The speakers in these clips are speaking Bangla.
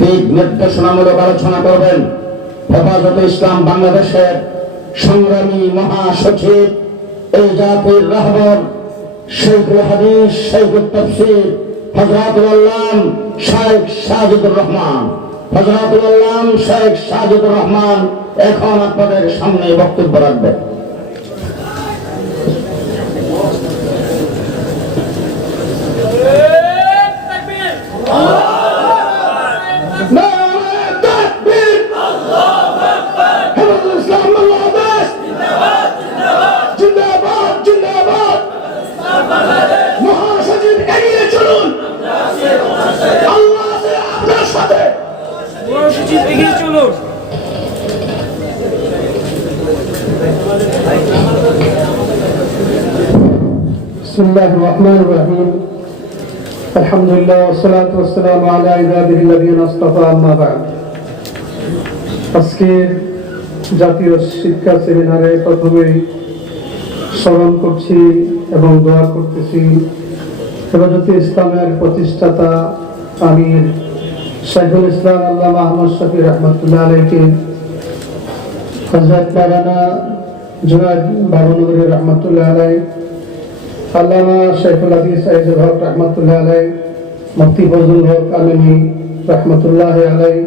দিক নির্দেশনামূলক আলোচনা করবেন হেফাজতে ইসলাম বাংলাদেশের সংগ্রামী মহাসচিব, এই জাতির রাহবর, শাইখুল হাদিস শাইখুত তাফসীর হযরতুল আল্লাম শেখ সাজিদুর রহমান। হযরতুল আল্লাম শেখ সাজিদুর রহমান এখন আপনাদের সামনে বক্তব্য রাখবেন। মহাসচিব এগিয়ে চলুন, আল্লাহ আপনার সাথে। মহাসচিব এগিয়ে চলুন। বিসমিল্লাহির রহমানির রহিম। আলহামদুলিল্লাহ ওয়াসসালাতু ওয়াসসালামু আলা ইবাদিল্লাযিনা ইসতাফা, আম্মা বা'দ। আজকের জাতীয় শিক্ষা সেমিনারে প্রথমেই স্মরণ করছি এবং দোয়া করতেছি হেফাজতে ইসলামের প্রতিষ্ঠাতা আমির শাইখুল ইসলাম আল্লামা আহমদ শফি রহমতুল্লাহ আলাইহি, হযরত মাওলানা জুনায়েদ বাবনগরী রহমতুল্লাহ আলাইহি, আল্লামা শাইখুল হাদিস আইজুল হক রহমতুল্লাহ আলাইহি, মুফতি ফজলুল হক আমিনী রহমতুল্লাহ আলাইহি,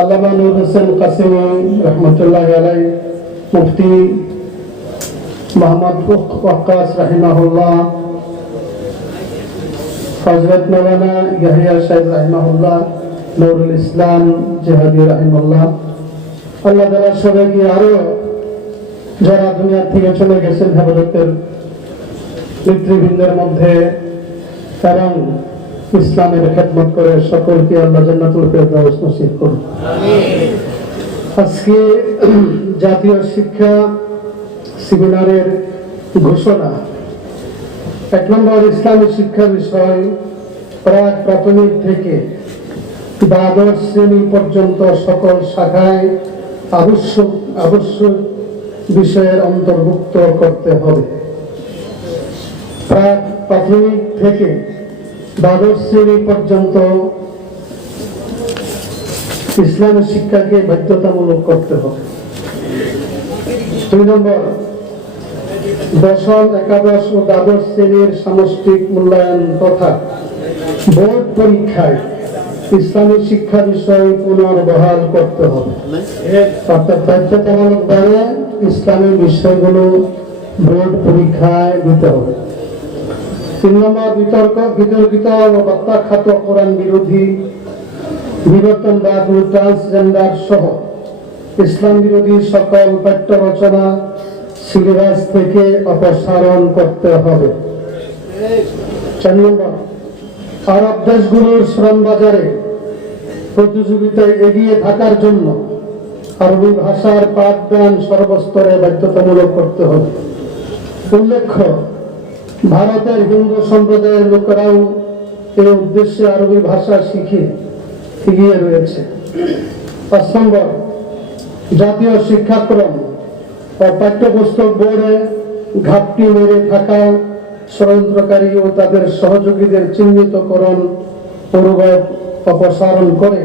আল্লামা নূর হোসেন কাসেমি রহমতুল্লাহ আলাইহি, মুফতি মোহাম্মদ ওয়াক্কাস রাহিমাহুল্লাহ, হযরত মাওলানা ইয়াহিয়া সাহেব রাহিমাহুল্লাহ, নূরুল ইসলাম জিহাদি রাহিমাহুল্লাহ। আল্লাহ তাআলা সবাইকে আরো যারা দুনিয়া থেকে চলে গেছেন হেফাজতের নেতৃবৃন্দের মধ্যে এবং ইসলামের খেদমত করে সকলকে আল্লাহ জান্নাতুল ফেরদাউস নসিব করুন। আজকে জাতীয় শিক্ষা সেমিনারের ঘোষণা। 1 নম্বর, ইসলামী শিক্ষা বিষয় প্রাক প্রাথমিক থেকে দ্বাদশ শ্রেণী পর্যন্ত সকল শাখায় আবশ্যক বিষয়ের অন্তর্ভুক্ত করতে হবে। প্রাক প্রাথমিক থেকে দ্বাদশ শ্রেণী পর্যন্ত ইসলামী শিক্ষাকে বাধ্যতামূলক করতে হবে। 2 নম্বর, দশম, একাদশ ও দ্বাদশ শ্রেণীর সামষ্টিক মূল্যায়ন তথা বোর্ড পরীক্ষায় ইসলামী শিক্ষা বিষয় পুনর্বহাল করতে হবে। অর্থাৎ বাধ্যতামূলকভাবে ইসলামী বিষয়গুলো বোর্ড পরীক্ষায় দিতে হবে। 3 নম্বর, বিতর্কিত ও প্রত্যাখ্যাত কোরআন বিরোধী, বিবর্তনবাদ ও ট্রান্সজেন্ডার সহ ইসলাম বিরোধী সকল পাঠ্য রচনা সিলেবাস থেকে অপসারণ করতে হবে। 4 নম্বর, আরব দেশগুলোর শ্রম বাজারে প্রতিযোগিতায় এগিয়ে থাকার জন্য আরবি ভাষার পাঠদান সর্বস্তরে বাধ্যতামূলক করতে হবে। উল্লেখ্য, ভারতের হিন্দু সম্প্রদায়ের লোকেরাও এই উদ্দেশ্যে আরবি ভাষা শিখে এগিয়ে রয়েছে। 5 নম্বর, জাতীয় শিক্ষাক্রম ও পাঠ্যপুস্তক বোর্ডে ঘাপটি মেরে থাকা ষড়যন্ত্রকারী ও তাদের সহযোগীদের চিহ্নিতকরণ পূর্বক অপসারণ করে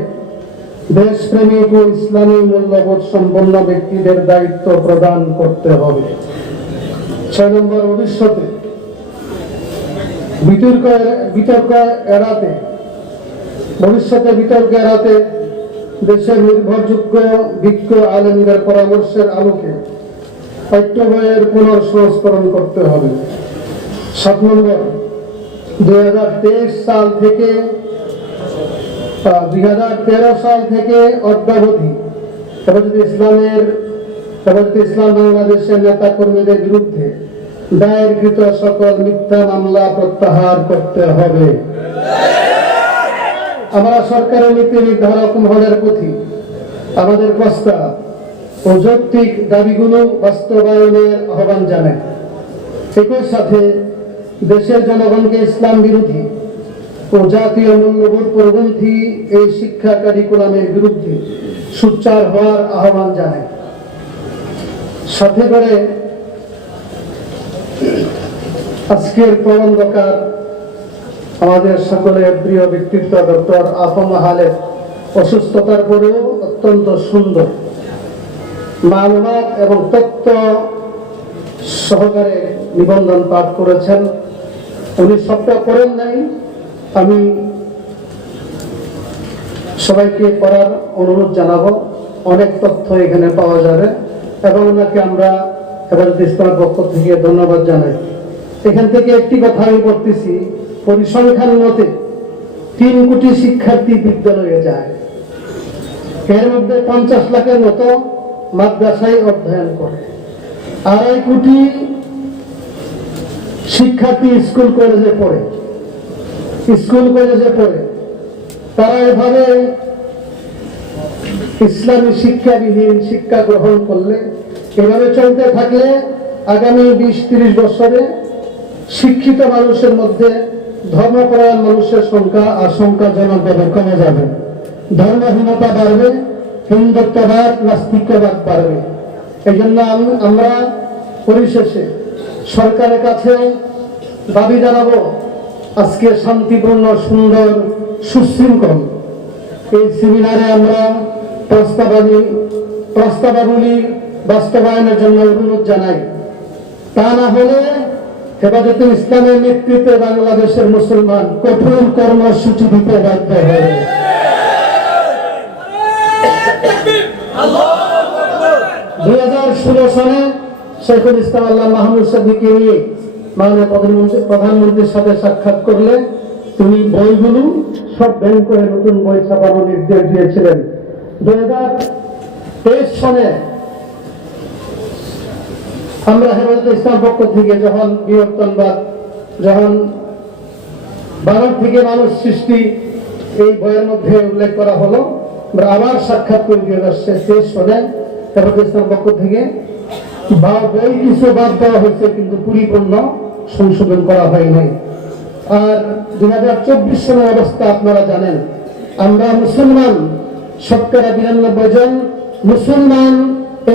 দেশপ্রেমিক ও ইসলামী মূল্যবোধ সম্পন্ন ব্যক্তিদের দায়িত্ব প্রদান করতে হবে। 6 নম্বর, ভবিষ্যতে বিতর্ক এড়াতে দেশের নির্ভরযোগ্য বিজ্ঞ আলেমদের পরামর্শের আলোকে পাঠ্য বইয়ের পুনঃসংস্করণ করতে হবে। 7 নম্বর, 2013 সাল থেকে অদ্যাবধি হেফাজতে ইসলাম বাংলাদেশের নেতা কর্মীদের বিরুদ্ধে দায়েরকৃত সকল মিথ্যা মামলা প্রত্যাহার করতে হবে। আমরা সরকারের নীতি নির্ধারক মহলের প্রতি আমাদের প্রস্তাব ও যৌক্তিক দাবিগুলো বাস্তবায়নের আহ্বান জানাই। একই সাথে দেশের জনগণকে ইসলাম বিরোধী ও জাতীয় মূল্যবোধ পরিপন্থী এই শিক্ষা কারিকুলামের বিরুদ্ধে সোচ্চার হওয়ার আহ্বান জানাই। সাথে করে আজকের প্রবন্ধকার আমাদের সকলের প্রিয় ব্যক্তিত্ব ডক্টর আফম হালেদ অসুস্থতার পরেও অত্যন্ত সুন্দর মালুমাত এবং তথ্য সহকারে নিবন্ধন পাঠ করেছেন। উনি সবটা করেন নাই, আমি সবাইকে পড়ার অনুরোধ জানাবো। অনেক তথ্য এখানে পাওয়া যাবে এবং ওনাকে আমরা হেফাজতে ইসলামের পক্ষ থেকে ধন্যবাদ জানাই। এখান থেকে একটি কথা আমি বলতেছি, পরিসংখ্যান মতে 3 কোটি শিক্ষার্থী বিদ্যালয়ে যায়, এর মধ্যে 50 লাখের মতো মাদ্রাসায় অধ্যয়ন করে, 2.5 কোটি শিক্ষার্থী স্কুল কলেজে পড়ে। তারা এভাবে ইসলামী শিক্ষাবিহীন শিক্ষা গ্রহণ করলে, এভাবে চলতে থাকলে আগামী 20-30 বছরে শিক্ষিত মানুষের মধ্যে ধর্মপরায়ণ মানুষের সংখ্যা আশঙ্কাজনকভাবে কমে যাবে, ধর্মহীনতা বাড়বে, হিন্দুত্ববাদ নাস্তিক্যবাদ বাড়বে। এই জন্য আমরা পরিশেষে সরকারের কাছে দাবি জানাবো, আজকে শান্তিপূর্ণ সুন্দর সুশৃঙ্খল এই সেমিনারে আমরা প্রস্তাবাবলী বাস্তবায়নের জন্য অনুরোধ জানাই। তা না হলে হেফাজতে ইসলামের নেতৃত্বে বাংলাদেশের মুসলমান কঠোর কর্মসূচি দিতে বাধ্য হবে। 2016 সালে শেখুল ইসলাম আল্লাহ মাহমুদ সাদিকে নিয়ে মাননীয় প্রধানমন্ত্রীর সাথে সাক্ষাৎ করলে তিনি বইগুলো সব ব্যান করে নতুন বই ছাপানোর নির্দেশ দিয়েছিলেন। 2023 সালে আমরা হেফাজতে ইসলাম পক্ষ থেকে যখন বিবর্তনবাদ, যখন বানর থেকে মানুষ সৃষ্টি এই বইয়ের মধ্যে উল্লেখ করা হলো, আমরা আবার সাক্ষাৎ করে 2023 সালে হেফাজতে ইসলাম পক্ষ থেকে বই কিছু বাদ দেওয়া হয়েছে, কিন্তু পরিপূর্ণ সংশোধন করা হয় নাই। আর 2024 সালের অবস্থা আপনারা জানেন, আমরা মুসলমান 92% জন মুসলমান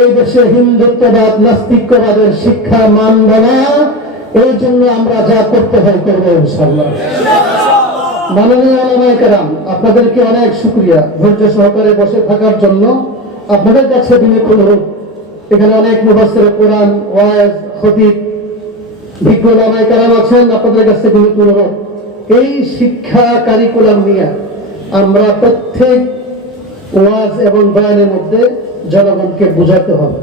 এই দেশে হিন্দুত্ববাদ নাস্তিক্যবাদের শিক্ষা মানব না। এই জন্য আমরা যা করতে হয় করবো ইনশাআল্লাহ। মাননীয় ওলামায়ে কেরাম, আপনাদেরকে অনেক শুকরিয়া ধৈর্য সহকারে বসে থাকার জন্য। আপনাদের কাছে বিনীত অনুরোধ, এখানে অনেক মুফাসসির কোরআন, ওয়াইজ, খতিব, বিজ্ঞ ওলামায়ে কেরাম আছেন, আপনাদের কাছে বিনীত অনুরোধ, এই শিক্ষা কারিকুলাম নিয়ে আমরা প্রত্যেক ওয়াজ এবং বয়ানের মধ্যে জনগণকে বোঝাতে হবে।